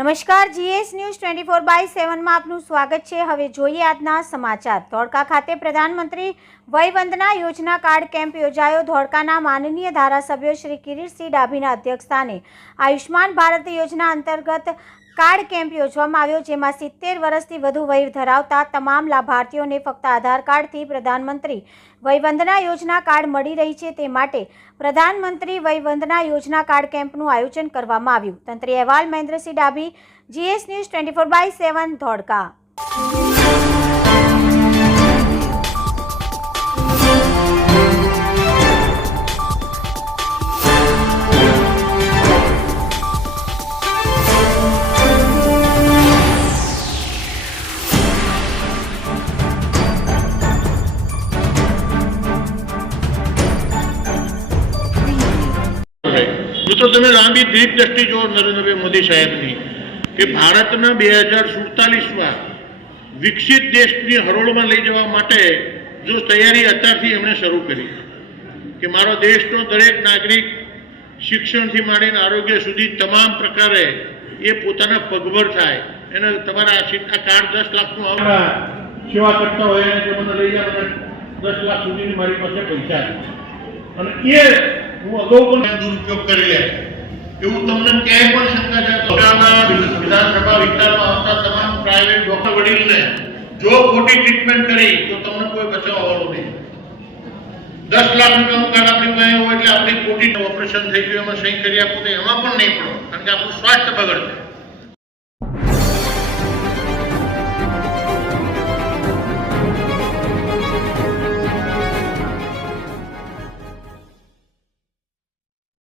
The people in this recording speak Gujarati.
નમસ્કાર, જીએસ ન્યૂઝ 24/7 માં આપનું સ્વાગત છે। હવે જોઈએ આજના સમાચાર। ધોળકા ખાતે પ્રધાનમંત્રી વય વંદના યોજના કાર્ડ કેમ્પ યોજાયો। ધોળકાના માનનીય ધારાસભ્ય શ્રી કિરીટસિંહ ડાભીના અધ્યક્ષસ્થાને આયુષ્માન ભારત યોજના અંતર્ગત કાર્ડ કેમ્પ યોજવામાં આવ્યો, જેમાં 70 વર્ષથી વધુ વય ધરાવતા તમામ લાભાર્થીઓને ફક્ત આધાર કાર્ડથી પ્રધાનમંત્રી વય વંદના યોજના કાર્ડ મળી રહી છે। તે માટે પ્રધાનમંત્રી વય વંદના યોજના કાર્ડ કેમ્પનું આયોજન કરવામાં આવ્યું। તંત્રી અહેવાલ મહેન્દ્રસિંહ ડાભી, જીએસ ન્યૂઝ 24/7 ધોળકા। तो તમે લાંબી દીપ દ્રષ્ટિ જો નરેન્દ્રભાઈ મોદી સાહેબની કે ભારતના 2047માં વિકસિત દેશની હરોળમાં લઈ જવા માટે જો તૈયારી અત્યારથી એમણે શરૂ કરી કે મારો દેશનો દરેક નાગરિક શિક્ષણથી માંડીને આરોગ્ય સુધી તમામ પ્રકારે એ પોતાના પગભર થાય। એને તમારા આ કાર્ડ 10 લાખનું સેવા કરતા હોય અને જો મને લઈ જાય, મને 10 લાખ સુધીની મારી પાસે પૈસા છે અને એ હું અગાઉ પણ દુરુપયોગ કરી લે એવું તમને ક્યાંય પણ શંકા જાય તો વિધાનસભા વિસ્તારમાં આવતા તમામ પ્રાઇવેટ ડોક્ટર વડીલને જો ખોટી ટ્રીટમેન્ટ કરી તો તમને કોઈ બચાવવાનું નહીં। 10 લાખ રૂપિયાનું કાર્ડ આપણી પાસે હોય એટલે આપણી ખોટી ઓપરેશન થઈ ગયું, એમાં સહી કરી આપું તો એમાં પણ નહીં પડો, કારણ કે આપણું સ્વાસ્થ્ય બગડશે।